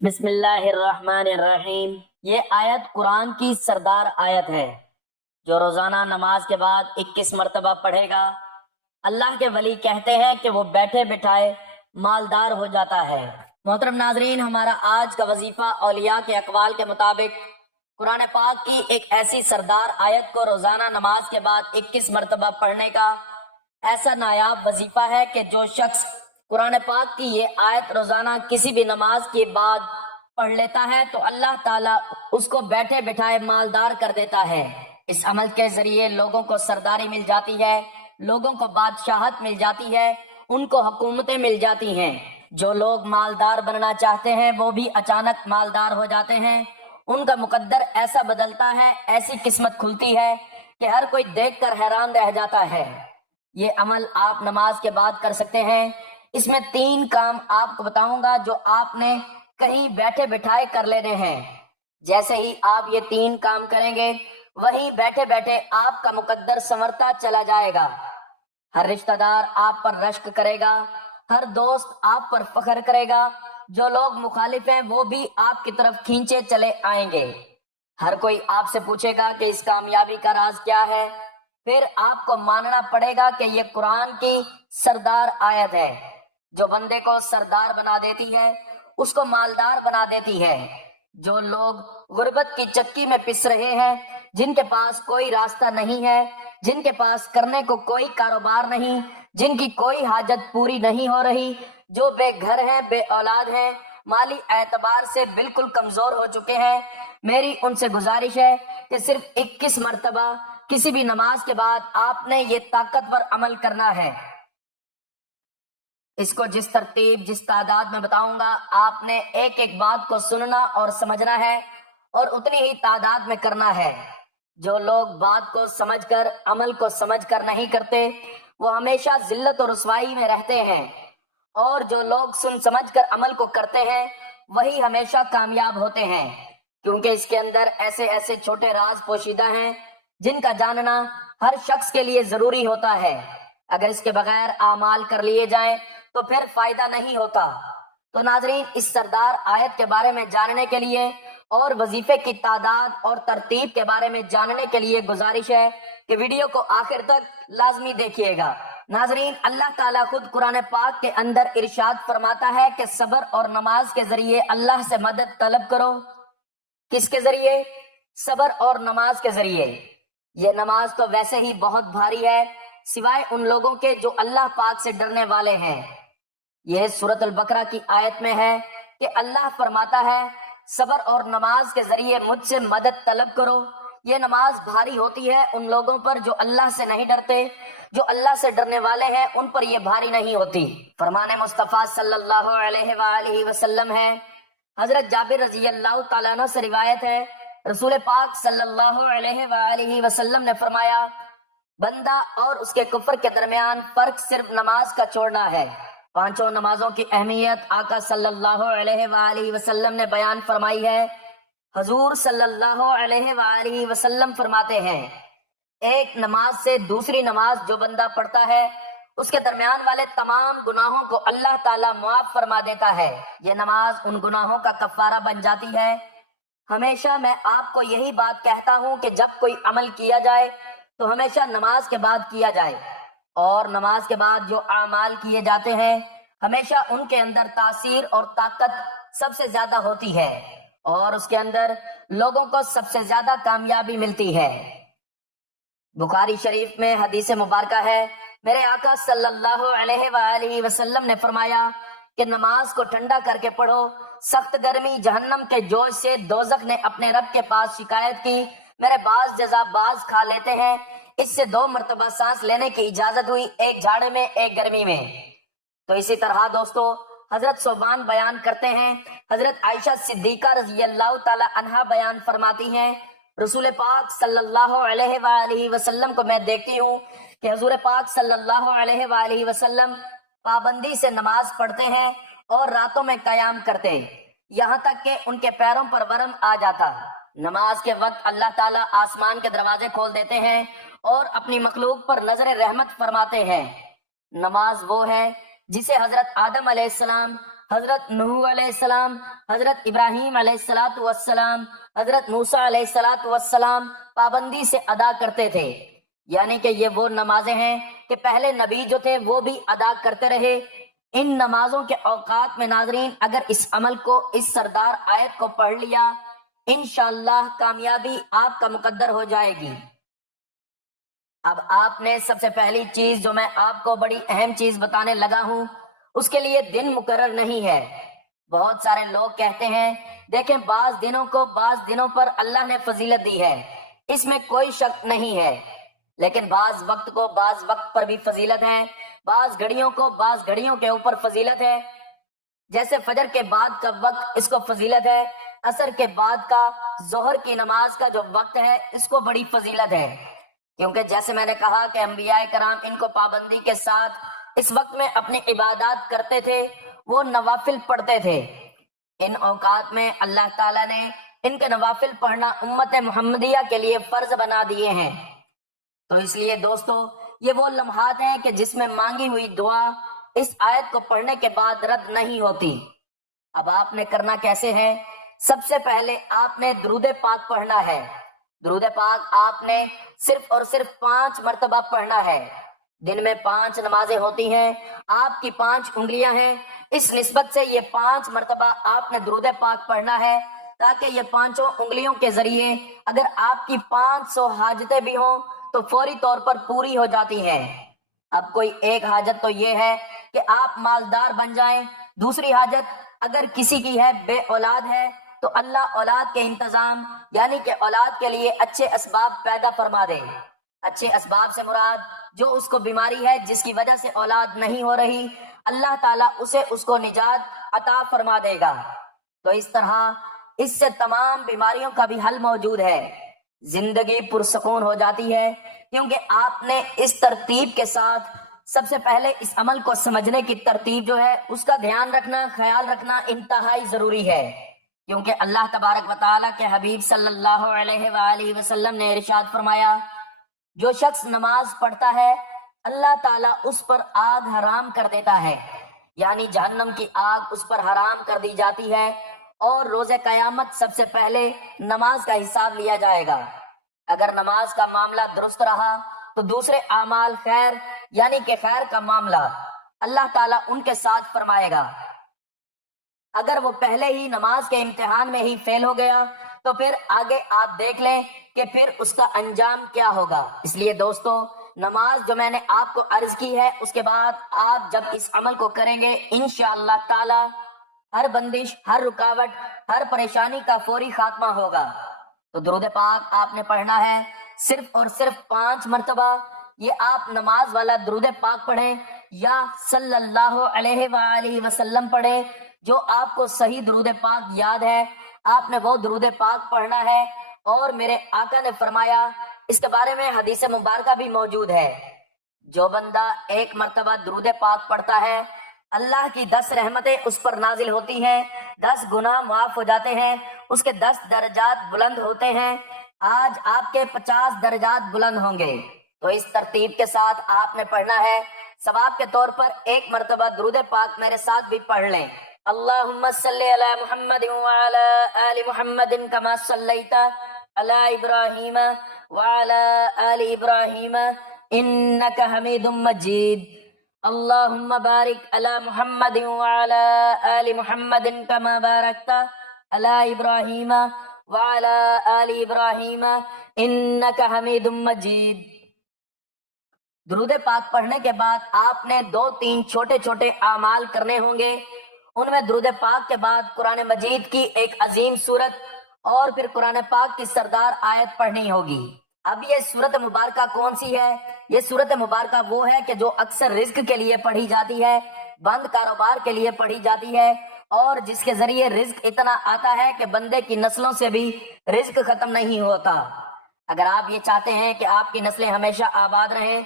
بسم اللہ الرحمن الرحیم۔ یہ آیت قرآن کی سردار آیت ہے جو روزانہ نماز کے بعد 21 مرتبہ پڑھے گا۔ اللہ کے ولی کہتے ہیں کہ وہ بیٹھے بٹھائے مالدار ہو جاتا ہے۔ محترم ناظرین، ہمارا آج کا وظیفہ اولیاء کے اقوال کے مطابق قرآن پاک کی ایک ایسی سردار آیت کو روزانہ نماز کے بعد 21 مرتبہ پڑھنے کا ایسا نایاب وظیفہ ہے کہ جو شخص قرآن پاک کی یہ آیت روزانہ کسی بھی نماز کے بعد پڑھ لیتا ہے تو اللہ تعالیٰ اس کو بیٹھے بٹھائے مالدار کر دیتا ہے۔ اس عمل کے ذریعے لوگوں کو سرداری مل جاتی ہے، لوگوں کو بادشاہت مل جاتی ہے، ان کو حکومتیں مل جاتی ہیں۔ جو لوگ مالدار بننا چاہتے ہیں وہ بھی اچانک مالدار ہو جاتے ہیں۔ ان کا مقدر ایسا بدلتا ہے، ایسی قسمت کھلتی ہے کہ ہر کوئی دیکھ کر حیران رہ جاتا ہے۔ یہ عمل آپ نماز کے بعد کر سکتے ہیں۔ اس میں 3 کام آپ کو بتاؤں گا جو آپ نے کہیں بیٹھے بٹھائے کر لینے ہیں۔ جیسے ہی آپ یہ 3 کام کریں گے وہیں بیٹھے بیٹھے آپ کا مقدر سنورتا چلا جائے گا۔ ہر رشتہ دار آپ پر رشک کرے گا، ہر دوست آپ پر فخر کرے گا، جو لوگ مخالف ہیں وہ بھی آپ کی طرف کھینچے چلے آئیں گے۔ ہر کوئی آپ سے پوچھے گا کہ اس کامیابی کا راز کیا ہے۔ پھر آپ کو ماننا پڑے گا کہ یہ قرآن کی سردار آیت ہے جو بندے کو سردار بنا دیتی ہے، اس کو مالدار بنا دیتی ہے۔ جو لوگ غربت کی چکی میں پس رہے ہیں، جن کے پاس کوئی راستہ نہیں ہے، جن کے پاس کرنے کو کوئی کاروبار نہیں، جن کی کوئی حاجت پوری نہیں ہو رہی، جو بے گھر ہیں، بے اولاد ہیں، مالی اعتبار سے بالکل کمزور ہو چکے ہیں، میری ان سے گزارش ہے کہ صرف 21 مرتبہ کسی بھی نماز کے بعد آپ نے یہ طاقتور عمل کرنا ہے۔ اس کو جس ترتیب جس تعداد میں بتاؤں گا آپ نے ایک ایک بات کو سننا اور سمجھنا ہے اور اتنی ہی تعداد میں کرنا ہے۔ جو لوگ بات کو سمجھ کر عمل کو سمجھ کر نہیں کرتے وہ ہمیشہ ذلت اور رسوائی میں رہتے ہیں، اور جو لوگ سن سمجھ کر عمل کو کرتے ہیں وہی ہمیشہ کامیاب ہوتے ہیں، کیونکہ اس کے اندر ایسے ایسے چھوٹے راز پوشیدہ ہیں جن کا جاننا ہر شخص کے لیے ضروری ہوتا ہے۔ اگر اس کے بغیر اعمال کر لیے جائیں تو پھر فائدہ نہیں ہوتا۔ تو ناظرین، اس سردار آیت کے بارے میں جاننے کے لیے اور وظیفے کی تعداد اور ترتیب کے بارے میں جاننے کے لیے گزارش ہے کہ ویڈیو کو آخر تک لازمی دیکھیے گا۔ ناظرین، اللہ تعالیٰ خود قرآن پاک کے اندر ارشاد فرماتا ہے کہ صبر اور نماز کے ذریعے اللہ سے مدد طلب کرو۔ کس کے ذریعے؟ صبر اور نماز کے ذریعے۔ یہ نماز تو ویسے ہی بہت بھاری ہے، سوائے ان لوگوں کے جو اللہ پاک سے ڈرنے والے ہیں۔ یہ سورۃ البقرہ کی آیت میں ہے کہ اللہ فرماتا ہے صبر اور نماز کے ذریعے مجھ سے مدد طلب کرو۔ یہ نماز بھاری ہوتی ہے ان لوگوں پر جو اللہ سے نہیں ڈرتے، جو اللہ سے ڈرنے والے ہیں ان پر یہ بھاری نہیں ہوتی۔ فرمان مصطفیٰ صلی اللہ علیہ وآلہ وسلم ہے، حضرت جابر رضی اللہ تعالیٰ عنہ سے روایت ہے، رسول پاک صلی اللہ علیہ وآلہ وسلم نے فرمایا، بندہ اور اس کے کفر کے درمیان فرق صرف نماز کا چھوڑنا ہے۔ 5 نمازوں کی اہمیت آقا صلی اللہ علیہ وآلہ وسلم نے بیان فرمائی ہے۔ حضور صلی اللہ علیہ وآلہ وسلم فرماتے ہیں، ایک نماز سے دوسری نماز جو بندہ پڑھتا ہے اس کے درمیان والے تمام گناہوں کو اللہ تعالیٰ معاف فرما دیتا ہے۔ یہ نماز ان گناہوں کا کفارہ بن جاتی ہے۔ ہمیشہ میں آپ کو یہی بات کہتا ہوں کہ جب کوئی عمل کیا جائے تو ہمیشہ نماز کے بعد کیا جائے، اور نماز کے بعد جو اعمال کیے جاتے ہیں ہمیشہ ان کے اندر تاثیر اور طاقت سب سے زیادہ ہوتی ہے، اور اس کے اندر لوگوں کو سب سے زیادہ کامیابی ملتی ہے۔ بخاری شریف میں حدیث مبارکہ ہے، میرے آقا صلی اللہ علیہ وآلہ وسلم نے فرمایا کہ نماز کو ٹھنڈا کر کے پڑھو۔ سخت گرمی جہنم کے جوش سے دوزخ نے اپنے رب کے پاس شکایت کی، میرے باز جزا باز کھا لیتے ہیں، اس سے 2 مرتبہ سانس لینے کی اجازت ہوئی، ایک جھاڑے میں ایک گرمی میں۔ تو اسی طرح دوستو، حضرت صوبان بیان کرتے ہیں، حضرت عائشہ صدیقہ رضی اللہ تعالی عنہا بیان فرماتی ہیں، رسول پاک صلی اللہ علیہ وآلہ وسلم کو میں دیکھتی ہوں کہ حضور پاک صلی اللہ علیہ وآلہ وسلم پابندی سے نماز پڑھتے ہیں اور راتوں میں قیام کرتے، یہاں تک کہ ان کے پیروں پر ورم آ جاتا۔ نماز کے وقت اللہ تعالیٰ آسمان کے دروازے کھول دیتے ہیں اور اپنی مخلوق پر نظر رحمت فرماتے ہیں۔ نماز وہ ہے جسے حضرت آدم علیہ السلام حضرت نوح علیہ السلام، حضرت ابراہیم علیہ الصلوۃ والسلام، حضرت موسیٰ علیہ الصلوۃ والسلام پابندی سے ادا کرتے تھے. یعنی کہ یہ وہ نمازیں ہیں کہ پہلے نبی جو تھے وہ بھی ادا کرتے رہے. ان نمازوں کے اوقات میں ناظرین اگر اس عمل کو، اس سردار آیت کو پڑھ لیا، انشاءاللہ کامیابی آپ کا مقدر ہو جائے گی. اب آپ نے سب سے پہلی چیز جو میں آپ کو بڑی اہم چیز بتانے لگا ہوں، اس کے لیے دن مقرر نہیں ہے. بہت سارے لوگ کہتے ہیں دیکھیں بعض دنوں کو بعض دنوں پر اللہ نے فضیلت دی ہے، اس میں کوئی شک نہیں ہے، لیکن بعض وقت کو بعض وقت پر بھی فضیلت ہے، بعض گھڑیوں کو بعض گھڑیوں کے اوپر فضیلت ہے. جیسے فجر کے بعد کا وقت اس کو فضیلت ہے، عصر کے بعد کا، ظہر کی نماز کا جو وقت ہے اس کو بڑی فضیلت ہے. کیونکہ جیسے میں نے کہا کہ انبیاء کرام ان کو پابندی کے ساتھ اس وقت میں اپنی عبادات کرتے تھے، وہ نوافل پڑھتے تھے. ان اوقات میں اللہ تعالیٰ نے ان کے نوافل پڑھنا امت محمدیہ کے لیے فرض بنا دیے ہیں. تو اس لیے دوستو یہ وہ لمحات ہیں کہ جس میں مانگی ہوئی دعا اس آیت کو پڑھنے کے بعد رد نہیں ہوتی. اب آپ نے کرنا کیسے ہے؟ سب سے پہلے آپ نے درود پاک پڑھنا ہے. درود پاک آپ نے صرف اور صرف 5 مرتبہ پڑھنا ہے. دن میں 5 نمازیں ہوتی ہیں، آپ کی 5 انگلیاں ہیں، اس نسبت سے یہ 5 مرتبہ آپ نے درود پاک پڑھنا ہے، تاکہ یہ 5 انگلیوں کے ذریعے اگر آپ کی 500 حاجتیں بھی ہوں تو فوری طور پر پوری ہو جاتی ہیں. اب کوئی ایک حاجت تو یہ ہے کہ آپ مالدار بن جائیں، دوسری حاجت اگر کسی کی ہے بے اولاد ہے تو اللہ اولاد کے انتظام یعنی کہ اولاد کے لیے اچھے اسباب پیدا فرما دے. اچھے اسباب سے مراد جو اس کو بیماری ہے جس کی وجہ سے اولاد نہیں ہو رہی، اللہ تعالیٰ اسے اس کو نجات عطا فرما دے گا. تو اس طرح اس سے تمام بیماریوں کا بھی حل موجود ہے، زندگی پرسکون ہو جاتی ہے. کیونکہ آپ نے اس ترتیب کے ساتھ سب سے پہلے اس عمل کو سمجھنے کی ترتیب جو ہے اس کا دھیان رکھنا، خیال رکھنا انتہائی ضروری ہے. کیونکہ اللہ تبارک و تعالیٰ کے حبیب صلی اللہ علیہ وآلہ وسلم نے ارشاد فرمایا، جو شخص نماز پڑھتا ہے اللہ تعالیٰ اس پر آگ حرام کر دیتا ہے، یعنی جہنم کی آگ اس پر حرام کر دی جاتی ہے، اور روز قیامت سب سے پہلے نماز کا حساب لیا جائے گا. اگر نماز کا معاملہ درست رہا تو دوسرے اعمال خیر یعنی کہ خیر کا معاملہ اللہ تعالیٰ ان کے ساتھ فرمائے گا. اگر وہ پہلے ہی نماز کے امتحان میں ہی فیل ہو گیا تو پھر آگے آپ دیکھ لیں کہ پھر اس کا انجام کیا ہوگا. اس لیے دوستو نماز جو میں نے آپ کو عرض کی ہے اس کے بعد آپ جب اس عمل کو کریں گے انشاءاللہ تعالی ہر بندش، ہر رکاوٹ، ہر پریشانی کا فوری خاتمہ ہوگا. تو درود پاک آپ نے پڑھنا ہے صرف اور صرف 5 مرتبہ. یہ آپ نماز والا درود پاک پڑھیں یا صلی اللہ علیہ وآلہ وسلم پڑھیں، جو آپ کو صحیح درود پاک یاد ہے آپ نے وہ درود پاک پڑھنا ہے. اور میرے آقا نے فرمایا، اس کے بارے میں حدیث مبارکہ بھی موجود ہے، جو بندہ 1 مرتبہ درود پاک پڑھتا ہے اللہ کی 10 رحمتیں اس پر نازل ہوتی ہیں، 10 گناہ معاف ہو جاتے ہیں، اس کے 10 درجات بلند ہوتے ہیں. آج آپ کے 50 درجات بلند ہوں گے. تو اس ترتیب کے ساتھ آپ نے پڑھنا ہے. ثواب کے طور پر 1 مرتبہ درود پاک میرے ساتھ بھی پڑھ لیں. اللہم صلی علی محمد وعلی آل محمد کما صلیت علی ابراہیم وعلی آل ابراہیم انک حمید مجید. اللہم بارک علی محمد وعلی آل محمد کما بارکت علی ابراہیم وعلی آل ابراہیم انک حمید مجید. درود پاک پڑھنے کے بعد آپ نے 2-3 چھوٹے چھوٹے اعمال کرنے ہوں گے. ان میں درود پاک کے بعد قرآن مجید کی ایک عظیم سورت اور پھر قرآن پاک کی سردار آیت پڑھنی ہوگی. اب یہ سورت مبارکہ کون سی ہے؟ یہ سورت مبارکہ وہ ہے کہ جو اکثر رزق کے لیے پڑھی جاتی ہے، بند کاروبار کے لیے پڑھی جاتی ہے، اور جس کے ذریعے رزق اتنا آتا ہے کہ بندے کی نسلوں سے بھی رزق ختم نہیں ہوتا. اگر آپ یہ چاہتے ہیں کہ آپ کی نسلیں ہمیشہ آباد رہیں،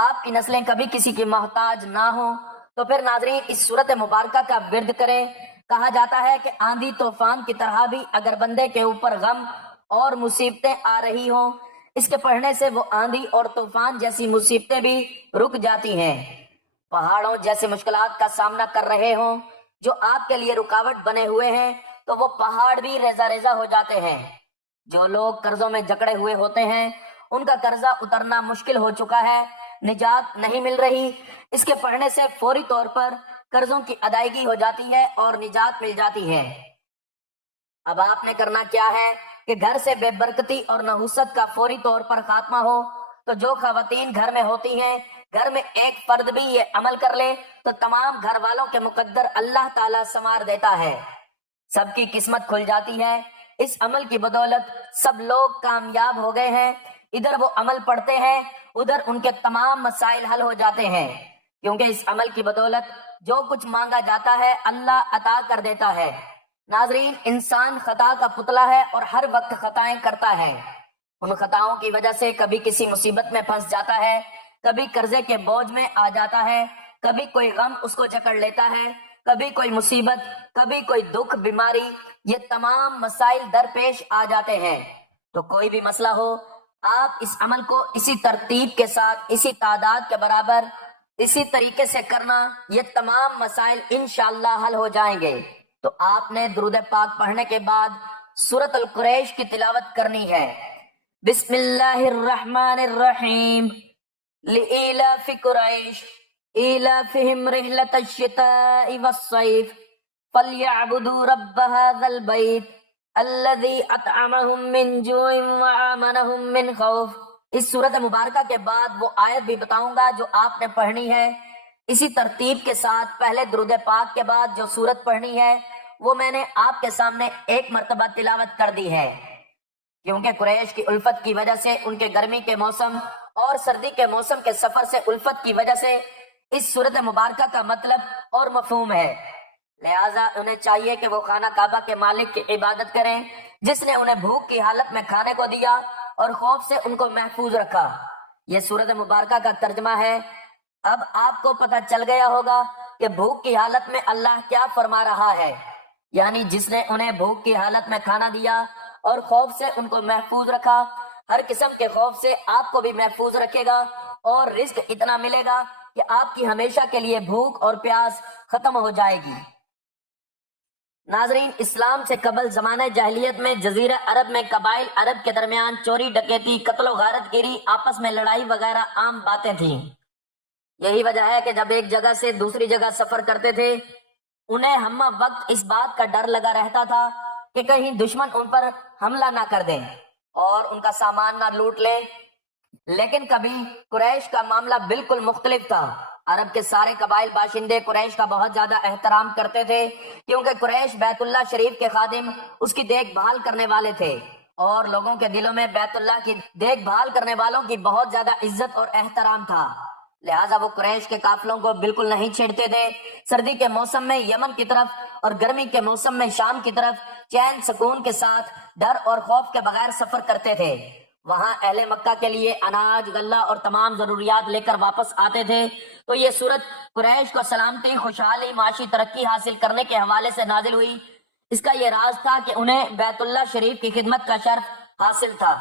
آپ کی نسلیں کبھی کسی کی محتاج نہ ہوں، تو پھر ناظرین اس سورت مبارکہ کا ورد کریں. کہا جاتا ہے کہ آندھی طوفان کی طرح بھی اگر بندے کے اوپر غم اور مصیبتیں آ رہی ہوں، اس کے پڑھنے سے وہ آندھی اور طوفان جیسی مصیبتیں بھی رک جاتی ہیں. پہاڑوں جیسے مشکلات کا سامنا کر رہے ہوں، جو آپ کے لیے رکاوٹ بنے ہوئے ہیں تو وہ پہاڑ بھی ریزہ ریزہ ہو جاتے ہیں۔ جو لوگ قرضوں میں جکڑے ہوئے ہوتے ہیں ان کا قرضہ اترنا مشکل ہو چکا ہے، نجات نہیں مل رہی، اس کے پڑھنے سے فوری طور پر قرضوں کی ادائیگی ہو جاتی ہے اور نجات مل جاتی ہے۔ اب آپ نے کرنا کیا ہے کہ گھر سے بے برکتی اور نحوست کا فوری طور پر خاتمہ ہو تو جو خواتین گھر میں ہوتی ہیں، گھر میں ایک فرد بھی یہ عمل کر لے تو تمام گھر والوں کے مقدر اللہ تعالیٰ سنوار دیتا ہے، سب کی قسمت کھل جاتی ہے۔ اس عمل کی بدولت سب لوگ کامیاب ہو گئے ہیں، ادھر وہ عمل پڑھتے ہیں ادھر ان کے تمام مسائل حل ہو جاتے ہیں، کیونکہ اس عمل کی بدولت جو کچھ مانگا جاتا ہے اللہ عطا کر دیتا ہے۔ ناظرین، انسان خطا کا پتلا ہے اور ہر وقت خطائیں کرتا ہے۔ ان خطاؤں کی وجہ سے کبھی کسی مصیبت میں پھنس جاتا ہے، کبھی قرضے کے بوجھ میں آ جاتا ہے، کبھی کوئی غم اس کو جکڑ لیتا ہے، کبھی کوئی مصیبت، کبھی کوئی دکھ، بیماری، یہ تمام مسائل درپیش آ جاتے ہیں۔ تو کوئی بھی مسئلہ ہو، آپ اس عمل کو اسی ترتیب کے ساتھ، اسی تعداد کے برابر، اسی طریقے سے کرنا، یہ تمام مسائل انشاءاللہ حل ہو جائیں گے۔ تو آپ نے درود پاک پڑھنے کے بعد سورۃ القریش کی تلاوت کرنی ہے۔ بسم اللہ الرحمن الرحیم، لإیلاف قریش ایلافہم رحلۃ الشتاء والصیف فلیعبدوا رب ھذا البیت الذی اطعمہم من جوع وآمنہم من خوف۔ اس سورۃ مبارکہ کے بعد وہ آیت بھی بتاؤں گا جو آپ نے پڑھنی ہے، اسی ترتیب کے ساتھ پہلے درود پاک کے بعد جو سورت پڑھنی ہے وہ میں نے آپ کے سامنے ایک مرتبہ تلاوت کر دی ہے، کیونکہ قریش کی الفت کی وجہ سے، ان کے گرمی کے موسم اور سردی کے موسم کے سفر سے الفت کی وجہ سے اس سورت مبارکہ کا مطلب اور مفہوم ہے، لہٰذا انہیں چاہیے کہ وہ خانہ کعبہ کے مالک کی عبادت کریں جس نے انہیں بھوک کی حالت میں کھانے کو دیا اور خوف سے ان کو محفوظ رکھا۔ یہ سورت مبارکہ کا ترجمہ ہے۔ اب آپ کو پتہ چل گیا ہوگا کہ بھوک کی حالت میں اللہ کیا فرما رہا ہے، یعنی جس نے انہیں بھوک کی حالت میں کھانا دیا اور خوف سے ان کو محفوظ رکھا، ہر قسم کے خوف سے آپ کو بھی محفوظ رکھے گا اور رزق اتنا ملے گا کہ آپ کی ہمیشہ کے لیے بھوک اور پیاس ختم ہو جائے گی۔ ناظرین، اسلام سے قبل زمانہ جاہلیت میں جزیرہ عرب میں قبائل عرب کے درمیان چوری ڈکیتی، قتل و غارت گیری، آپس میں لڑائی وغیرہ عام باتیں تھیں۔ یہی وجہ ہے کہ جب ایک جگہ سے دوسری جگہ سفر کرتے تھے انہیں ہم وقت اس بات کا ڈر لگا رہتا تھا کہ کہیں دشمن ان پر حملہ نہ کر دیں اور ان کا سامان نہ لوٹ لیں، لیکن کبھی قریش کا معاملہ بالکل مختلف تھا۔ عرب کے سارے قبائل باشندے قریش کا بہت زیادہ احترام کرتے تھے، کیونکہ قریش بیت اللہ شریف کے خادم، اس کی دیکھ بھال کرنے والے تھے اور لوگوں کے دلوں میں بیت اللہ کی دیکھ بھال کرنے والوں کی بہت زیادہ عزت اور احترام تھا، لہٰذا وہ قریش کے قافلوں کو بالکل نہیں چھیڑتے تھے۔ سردی کے موسم میں یمن کی طرف اور گرمی کے موسم میں شام کی طرف چین سکون کے ساتھ، ڈر اور خوف کے بغیر سفر کرتے تھے۔ وہاں اہل مکہ کے لیے اناج، غلہ اور تمام ضروریات لے کر واپس آتے تھے۔ تو یہ سورت قریش کو سلامتی، خوشحالی، معاشی ترقی حاصل کرنے کے حوالے سے نازل ہوئی۔ اس کا یہ راز تھا کہ انہیں بیت اللہ شریف کی خدمت کا شرف حاصل تھا۔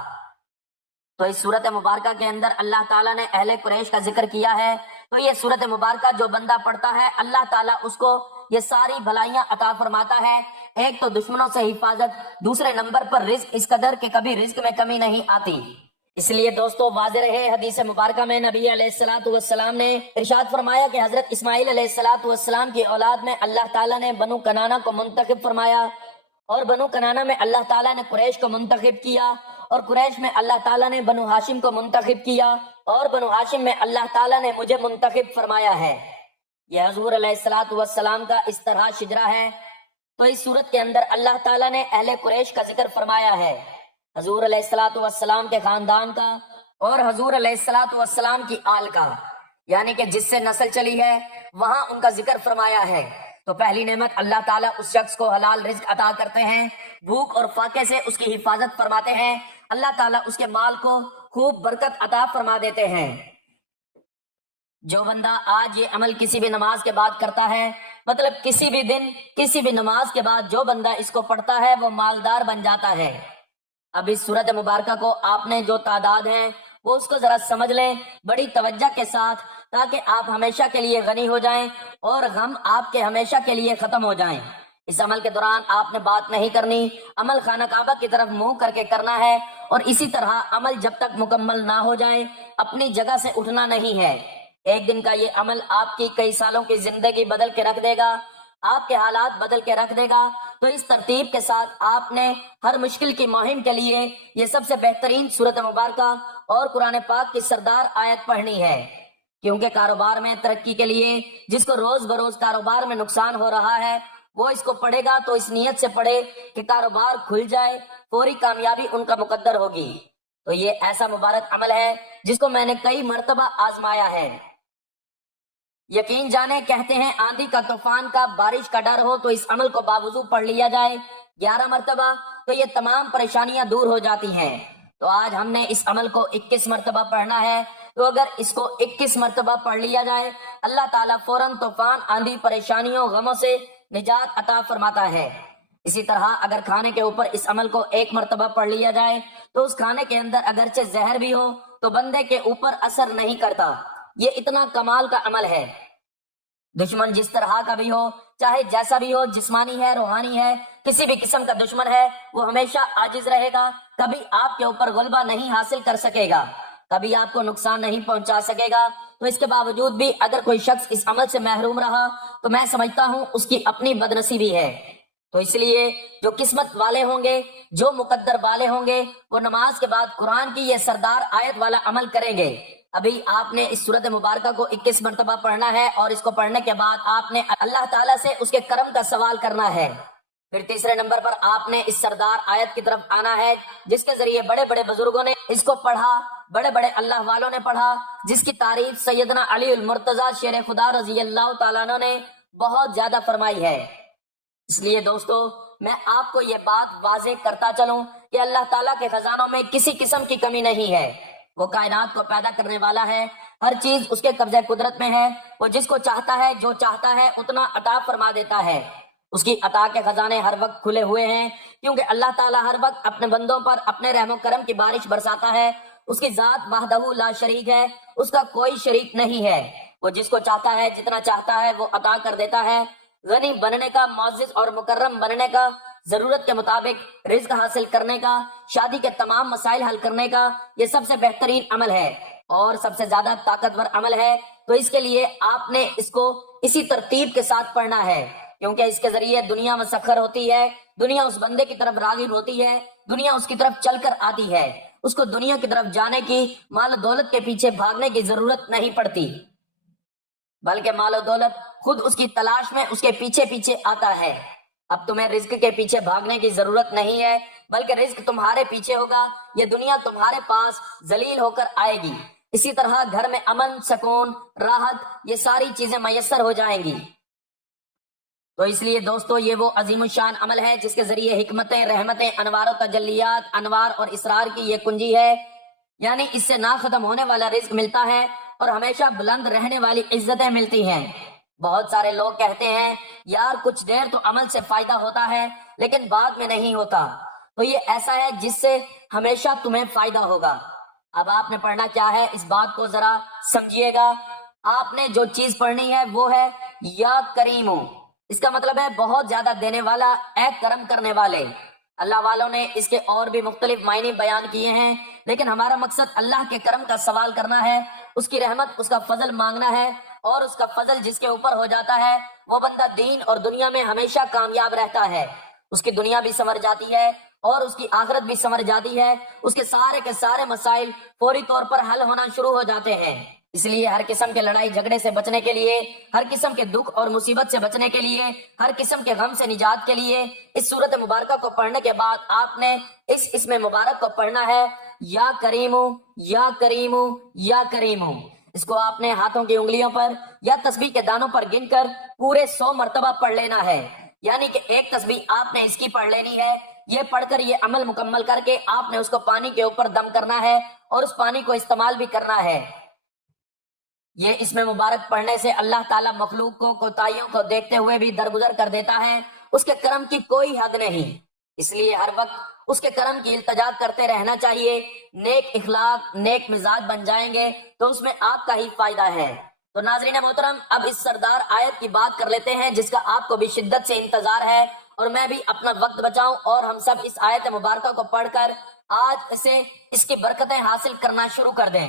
تو اس سورت مبارکہ کے اندر اللہ تعالیٰ نے اہل قریش کا ذکر کیا ہے۔ تو یہ سورت مبارکہ جو بندہ پڑھتا ہے اللہ تعالیٰ اس کو یہ ساری بھلائیاں عطا فرماتا ہے، ایک تو دشمنوں سے حفاظت، دوسرے نمبر پر رزق اس قدر کہ کبھی رزق میں کمی نہیں آتی۔ اس لیے دوستو واضح رہے، حدیث مبارکہ میں نبی علیہ الصلوۃ والسلام نے ارشاد فرمایا کہ حضرت اسماعیل علیہ الصلوۃ والسلام کی اولاد میں اللہ تعالیٰ نے بنو کنانہ کو منتخب فرمایا، اور بنو کنانہ میں اللہ تعالیٰ نے قریش کو منتخب کیا، اور قریش میں اللہ تعالیٰ نے بنو ہاشم کو منتخب کیا، اور بنو ہاشم میں اللہ تعالیٰ نے مجھے منتخب فرمایا ہے۔ یہ حضور علیہ الصلوۃ والسلام کا اس طرح شجرہ ہے۔ تو اس صورت کے اندر اللہ تعالیٰ نے اہل قریش کا ذکر فرمایا ہے، حضور علیہ الصلوۃ والسلام کے خاندان کا اور حضور علیہ الصلوۃ والسلام کی آل کا، یعنی کہ جس سے نسل چلی ہے وہاں ان کا ذکر فرمایا ہے۔ تو پہلی نعمت اللہ تعالیٰ اس شخص کو حلال رزق عطا کرتے ہیں، بھوک اور فاقے سے اس کی حفاظت فرماتے ہیں، اللہ تعالیٰ اس کے مال کو خوب برکت عطا فرما دیتے ہیں۔ جو بندہ آج یہ عمل کسی بھی نماز کے بعد کرتا ہے، مطلب کسی بھی دن کسی بھی نماز کے بعد جو بندہ اس کو پڑھتا ہے وہ مالدار بن جاتا ہے۔ اب اس سورت مبارکہ کو آپ نے جو تعداد ہیں وہ اس کو ذرا سمجھ لیں بڑی توجہ کے ساتھ، تاکہ آپ ہمیشہ کے لیے غنی ہو جائیں اور غم آپ کے ہمیشہ کے لیے ختم ہو جائیں۔ اس عمل کے دوران آپ نے بات نہیں کرنی، عمل خانہ کعبہ کی طرف منہ کر کے کرنا ہے، اور اسی طرح عمل جب تک مکمل نہ ہو جائے اپنی جگہ سے اٹھنا نہیں ہے۔ ایک دن کا یہ عمل آپ کی کئی سالوں کی زندگی بدل کے رکھ دے گا، آپ کے حالات بدل کے رکھ دے گا۔ تو اس ترتیب کے ساتھ آپ نے ہر مشکل کی مہم کے لیے یہ سب سے بہترین سورت مبارکہ اور قرآن پاک کی سردار آیت پڑھنی ہے، کیونکہ کاروبار میں ترقی کے لیے جس کو روز بروز کاروبار میں نقصان ہو رہا ہے وہ اس کو پڑھے گا تو اس نیت سے پڑھے کہ کاروبار کھل جائے، فوری کامیابی ان کا مقدر ہوگی۔ تو یہ ایسا مبارک عمل ہے جس کو میں نے کئی مرتبہ آزمایا ہے۔ یقین جانے کہتے ہیں آندھی کا، طوفان کا، بارش کا ڈر ہو تو اس عمل کو باوضو پڑھ لیا جائے 11 مرتبہ تو یہ تمام پریشانیاں دور ہو جاتی ہیں۔ تو آج ہم نے اس عمل کو 21 مرتبہ پڑھنا ہے، تو اگر اس کو 21 مرتبہ پڑھ لیا جائے اللہ تعالیٰ فوراً طوفان، آندھی، پریشانیوں، غموں سے نجات عطا فرماتا ہے۔ اسی طرح اگر کھانے کے اوپر اس عمل کو 1 مرتبہ پڑھ لیا جائے تو اس کھانے کے اندر اگرچہ زہر بھی ہو تو بندے کے اوپر اثر نہیں کرتا۔ یہ اتنا کمال کا عمل ہے۔ دشمن جس طرح کا بھی ہو، چاہے جیسا بھی ہو، جسمانی ہے، روحانی ہے، کسی بھی قسم کا دشمن ہے، وہ ہمیشہ عاجز رہے گا، کبھی آپ کے اوپر غلبہ نہیں حاصل کر سکے گا، کبھی آپ کو نقصان نہیں پہنچا سکے گا۔ تو اس کے باوجود بھی اگر کوئی شخص اس عمل سے محروم رہا تو میں سمجھتا ہوں اس کی اپنی بدنصیبی ہے۔ تو اس لیے جو قسمت والے ہوں گے، جو مقدر والے ہوں گے، وہ نماز کے بعد قرآن کی یہ سردار آیت والا عمل کریں گے۔ ابھی آپ نے اس سورت مبارکہ کو 21 مرتبہ پڑھنا ہے، اور اس کو پڑھنے کے بعد آپ نے اللہ تعالیٰ سے اس کے کرم کا سوال کرنا ہے۔ پھر تیسرے نمبر پر آپ نے اس سردار آیت کی طرف آنا ہے جس کے ذریعے بڑے بڑے بزرگوں نے اس کو پڑھا، بڑے بڑے اللہ والوں نے پڑھا، جس کی تعریف سیدنا علی المرتضیٰ شیر خدا رضی اللہ تعالیٰ عنہ نے بہت زیادہ فرمائی ہے۔ اس لیے دوستو میں آپ کو یہ بات واضح کرتا چلوں کہ اللہ تعالیٰ کے خزانوں میں کسی قسم کی کمی نہیں ہے۔ وہ کائنات کو پیدا کرنے والا ہے، ہر چیز اس کے قبضہ قدرت میں ہے، وہ جس کو چاہتا ہے، جو چاہتا ہے اتنا عطا فرما دیتا ہے۔ اس کی عطا کے خزانے ہر وقت کھلے ہوئے ہیں، کیونکہ اللہ تعالیٰ ہر وقت اپنے بندوں پر اپنے رحم و کرم کی بارش برساتا ہے۔ اس کی ذات وحدہ لا شریک ہے، اس کا کوئی شریک نہیں ہے۔ وہ جس کو چاہتا ہے، جتنا چاہتا ہے وہ عطا کر دیتا ہے۔ غنی بننے کا، معزز اور مکرم بننے کا، ضرورت کے مطابق رزق حاصل کرنے کا، شادی کے تمام مسائل حل کرنے کا، یہ سب سے بہترین عمل ہے اور سب سے زیادہ طاقتور عمل ہے۔ تو اس کے لیے آپ نے اس کو اسی ترتیب کے ساتھ پڑھنا ہے، کیونکہ اس کے ذریعے دنیا مسخر ہوتی ہے، دنیا اس بندے کی طرف راغب ہوتی ہے، دنیا اس کی طرف چل کر آتی ہے، اس کو دنیا کی طرف جانے کی، مال و دولت کے پیچھے بھاگنے کی ضرورت نہیں پڑتی، بلکہ مال و دولت خود اس کی تلاش میں اس کے پیچھے پیچھے آتا ہے۔ اب تمہیں رزق کے پیچھے بھاگنے کی ضرورت نہیں ہے، بلکہ رزق تمہارے پیچھے ہوگا، یہ دنیا تمہارے پاس ذلیل ہو کر آئے گی۔ اسی طرح گھر میں امن، سکون، راحت، یہ ساری چیزیں میسر ہو جائیں گی۔ تو اس لیے دوستو یہ وہ عظیم الشان عمل ہے جس کے ذریعے حکمتیں، رحمتیں، انوار و تجلیات، انوار اور اسرار کی یہ کنجی ہے، یعنی اس سے نہ ختم ہونے والا رزق ملتا ہے اور ہمیشہ بلند رہنے والی عزتیں ملتی ہیں۔ بہت سارے لوگ کہتے ہیں یار کچھ دیر تو عمل سے فائدہ ہوتا ہے لیکن بعد میں نہیں ہوتا، تو یہ ایسا ہے جس سے ہمیشہ تمہیں فائدہ ہوگا۔ اب آپ نے پڑھنا کیا ہے اس بات کو ذرا سمجھیے گا۔ آپ نے جو چیز پڑھنی ہے وہ ہے یا کریمو، اس کا مطلب ہے بہت زیادہ دینے والا، اے کرم کرنے والے۔ اللہ والوں نے اس کے اور بھی مختلف معنی بیان کیے ہیں، لیکن ہمارا مقصد اللہ کے کرم کا سوال کرنا ہے، اس کی رحمت، اس کا فضل مانگنا ہے، اور اس کا فضل جس کے اوپر ہو جاتا ہے وہ بندہ دین اور دنیا میں ہمیشہ کامیاب رہتا ہے، اس کی دنیا بھی سنور جاتی ہے اور اس کی آخرت بھی سنور جاتی ہے، اس کے سارے مسائل فوری طور پر حل ہونا شروع ہو جاتے ہیں۔ اس لیے ہر قسم کے لڑائی جھگڑے سے بچنے کے لیے، ہر قسم کے دکھ اور مصیبت سے بچنے کے لیے، ہر قسم کے غم سے نجات کے لیے اس سورت مبارکہ کو پڑھنے کے بعد آپ نے اس اسم مبارک کو پڑھنا ہے، یا کریمو، یا کریمو، یا کریمو۔ اس کو آپ نے ہاتھوں کی انگلیوں پر یا تسبیح کے دانوں پر گن کر پورے 100 مرتبہ پڑھ لینا ہے، یعنی کہ ایک تسبیح آپ نے اس کی پڑھ لینی ہے۔ یہ پڑھ کر، یہ عمل مکمل کر کے آپ نے اس کو پانی کے اوپر دم کرنا ہے اور اس پانی کو استعمال بھی کرنا ہے۔ یہ اسم مبارک پڑھنے سے اللہ تعالیٰ مخلوق کو کوتاہیوں کو دیکھتے ہوئے بھی درگزر کر دیتا ہے، اس کے کرم کی کوئی حد نہیں، اس لیے ہر وقت اس کے کرم کی التجا کرتے رہنا چاہیے۔ نیک اخلاق، نیک مزاج بن جائیں گے تو اس میں آپ کا ہی فائدہ ہے۔ تو ناظرین محترم، اب اس سردار آیت کی بات کر لیتے ہیں جس کا آپ کو بھی شدت سے انتظار ہے، اور میں بھی اپنا وقت بچاؤں اور ہم سب اس آیت مبارکہ کو پڑھ کر آج اس کی برکتیں حاصل کرنا شروع کر دیں۔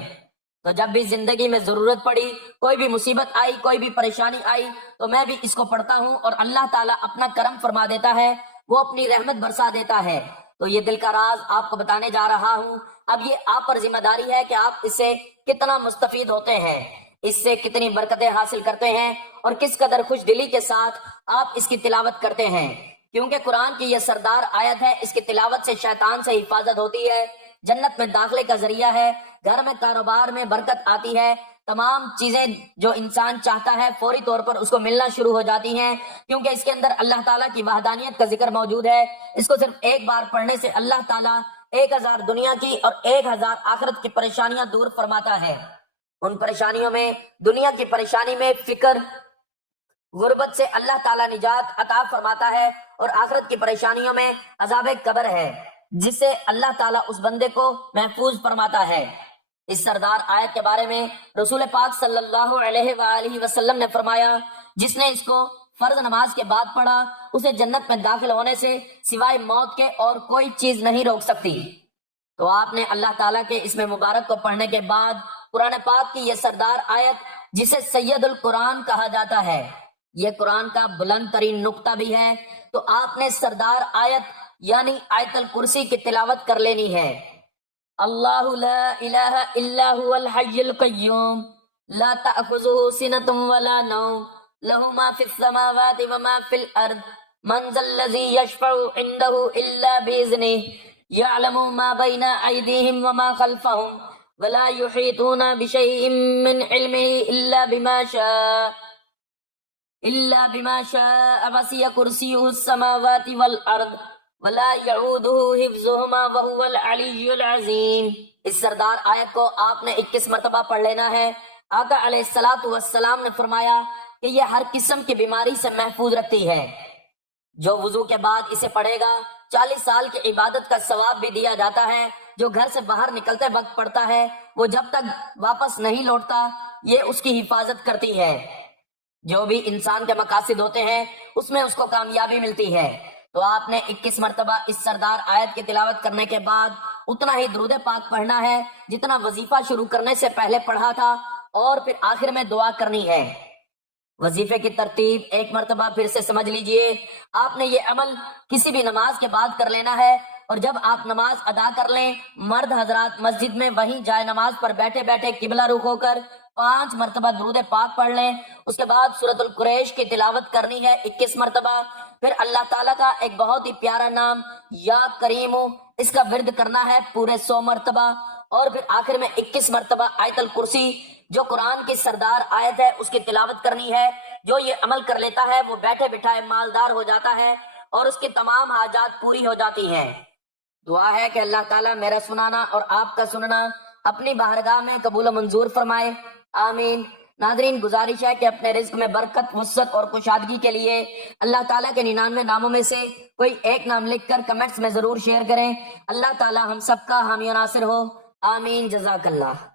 تو جب بھی زندگی میں ضرورت پڑی، کوئی بھی مصیبت آئی، کوئی بھی پریشانی آئی، تو میں بھی اس کو پڑھتا ہوں اور اللہ تعالیٰ اپنا کرم فرما دیتا ہے، وہ اپنی رحمت برسا دیتا ہے۔ تو یہ دل کا راز آپ کو بتانے جا رہا ہوں۔ اب یہ آپ پر ذمہ داری ہے کہ آپ اس سے کتنا مستفید ہوتے ہیں، اس سے کتنی برکتیں حاصل کرتے ہیں، اور کس قدر خوش دلی کے ساتھ آپ اس کی تلاوت کرتے ہیں، کیونکہ قرآن کی یہ سردار آیت ہے، اس کی تلاوت سے شیطان سے حفاظت ہوتی ہے، جنت میں داخلے کا ذریعہ ہے، گھر میں کاروبار میں برکت آتی ہے، تمام چیزیں جو انسان چاہتا ہے فوری طور پر اس کو ملنا شروع ہو جاتی ہیں، کیونکہ اس کے اندر اللہ تعالیٰ کی وحدانیت کا ذکر موجود ہے۔ اس کو صرف ایک بار پڑھنے سے اللہ تعالیٰ 1000 دنیا کی اور 1000 آخرت کی پریشانیاں دور فرماتا ہے۔ ان پریشانیوں میں، دنیا کی پریشانی میں فکر، غربت سے اللہ تعالیٰ نجات عطا فرماتا ہے، اور آخرت کی پریشانیوں میں عذاب قبر ہے جس سے اللہ تعالیٰ اس بندے کو محفوظ فرماتا ہے۔ اس سردار آیت کے بارے میں رسول پاک صلی اللہ علیہ وآلہ وسلم نے فرمایا، جس نے اس کو فرض نماز کے بعد پڑھا، اسے جنت میں داخل ہونے سے سوائے موت کے اور کوئی چیز نہیں روک سکتی۔ تو آپ نے اللہ تعالیٰ کے اسم مبارک کو پڑھنے کے بعد قرآن پاک کی یہ سردار آیت، جسے سید القرآن کہا جاتا ہے، یہ قرآن کا بلند ترین نقطہ بھی ہے، تو آپ نے سردار آیت یعنی آیت الکرسی کی تلاوت کر لینی ہے۔ اللہ لا الہ الا هو الحی القیوم لا تأخذہ سنۃ ولا نوم لہ ما فی السماوات وما فی الارض من ذا الذی یشفع عندہ الا بإذنہ یعلم ما بین ایدیہم وما خلفہم ولا یحیطون بشیء من علمہ الا بما شاء وسع کرسیہ السماوات والارض ولا يعودہ حفظہما وہو العلی العظیم۔ اس سردار آیت کو آپ نے 21 مرتبہ پڑھ لینا ہے۔ آقا علیہ الصلوۃ والسلام نے فرمایا کہ یہ ہر قسم کی بیماری سے محفوظ رکھتی ہے۔ جو وضو کے بعد اسے پڑھے گا 40 سال کی عبادت کا ثواب بھی دیا جاتا ہے۔ جو گھر سے باہر نکلتے وقت پڑھتا ہے، وہ جب تک واپس نہیں لوٹتا، یہ اس کی حفاظت کرتی ہے۔ جو بھی انسان کے مقاصد ہوتے ہیں اس میں اس کو کامیابی ملتی ہے۔ تو آپ نے 21 مرتبہ اس سردار آیت کی تلاوت کرنے کے بعد اتنا ہی درود پاک پڑھنا ہے جتنا وظیفہ شروع کرنے سے پہلے پڑھا تھا، اور پھر آخر میں دعا کرنی ہے۔ وظیفے کی ترتیب ایک مرتبہ پھر سے سمجھ لیجئے۔ آپ نے یہ عمل کسی بھی نماز کے بعد کر لینا ہے، اور جب آپ نماز ادا کر لیں، مرد حضرات مسجد میں وہیں جائے نماز پر بیٹھے بیٹھے قبلہ رخ ہو کر 5 مرتبہ درود پاک پڑھ لیں۔ اس کے بعد سورۃ القریش کی تلاوت کرنی ہے 21 مرتبہ۔ پھر اللہ تعالیٰ کا ایک بہت ہی پیارا نام یا کریم، اس کا ورد کرنا ہے پورے 100 مرتبہ، اور پھر آخر میں 21 مرتبہ آیت الکرسی جو قرآن کی سردار آیت ہے اس کی تلاوت کرنی ہے۔ جو یہ عمل کر لیتا ہے وہ بیٹھے بٹھائے مالدار ہو جاتا ہے، اور اس کی تمام حاجات پوری ہو جاتی ہیں۔ دعا ہے کہ اللہ تعالیٰ میرا سنانا اور آپ کا سننا اپنی بارگاہ میں قبول و منظور فرمائے، آمین۔ ناظرین، گزارش ہے کہ اپنے رزق میں برکت، وسعت اور کشادگی کے لیے اللہ تعالیٰ کے 99 ناموں میں سے کوئی ایک نام لکھ کر کمنٹس میں ضرور شیئر کریں۔ اللہ تعالیٰ ہم سب کا حامی و ناصر ہو، آمین، جزاک اللہ۔